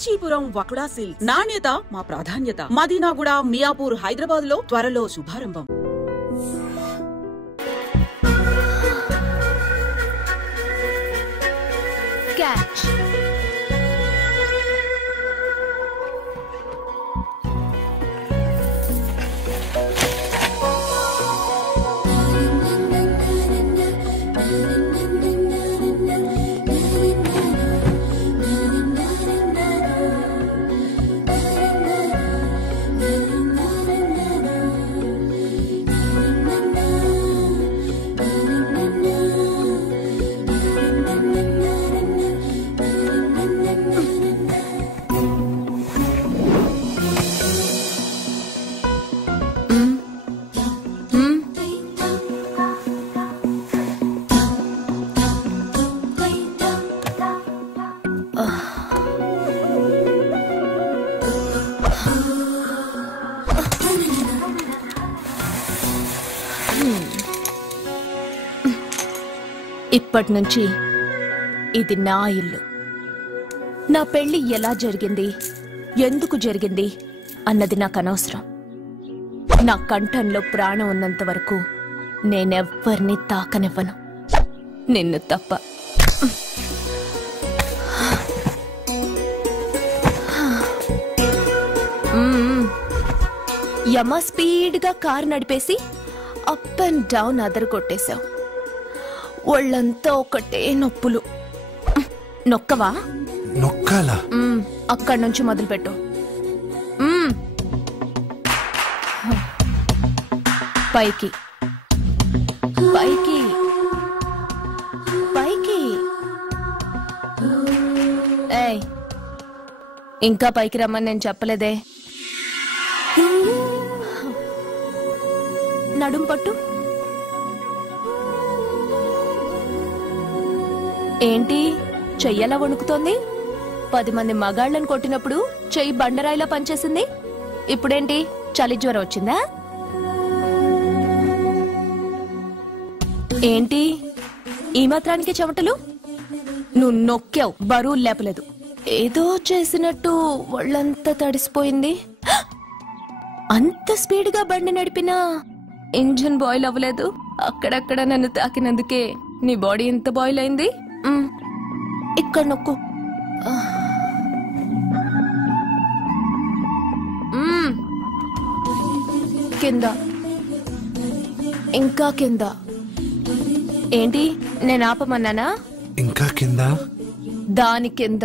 Kanchipuram వకుడా silks నాణ్యత మా ప్రాధాన్యత. మదీనాగూడ, మియాపూర్, హైదరాబాద్ లో త్వరలో శుభారంభం. క్యాచ్. ఇప్పటి నుంచి ఇది నా ఇల్లు. నా పెళ్లి ఎలా జరిగింది, ఎందుకు జరిగింది అన్నది నాకు అనవసరం. నా కంఠంలో ప్రాణం ఉన్నంత వరకు నేనెవ్వరిని తాకనివ్వను, నిన్ను తప్ప. యమ స్పీడ్గా కారు నడిపేసి అప్ అండ్ డౌన్ అదరు కొట్టేశావు. ఒళ్ళంతా ఒకటే నొప్పులు. నొక్కవా? నొక్కాలా? అక్కడి నుంచి మొదలుపెట్టు. పైకి పైకి పైకి. ఏయ్, ఇంకా పైకి రమ్మని నేను చెప్పలేదే. నడుం పట్టు. ఏంటి చెయ్యలా వణుకుతోంది? 10 మంది మగాళ్ళని కొట్టినప్పుడు చెయ్యి బండరాయిలా పనిచేసింది. ఇప్పుడేంటి చలి జ్వరం వచ్చిందా? ఏంటి ఈ మాత్రానికి చెమటలు? నువ్వు నొక్కావు, బరువు లేపలేదు. ఏదో చేసినట్టు ఒళ్ళంతా తడిసిపోయింది. అంత స్పీడ్గా బండి నడిపినా ఇంజిన్ బాయిల్ అవ్వలేదు. అక్కడక్కడ నన్ను తాకినందుకే నీ బాడీ ఎంత బాయిల్ అయింది. ఇక్కడ నొక్కు. కింద, ఇంకా కింద. ఏంటి నేను ఆపమన్నానా? ఇంకా కింద, దాని కింద.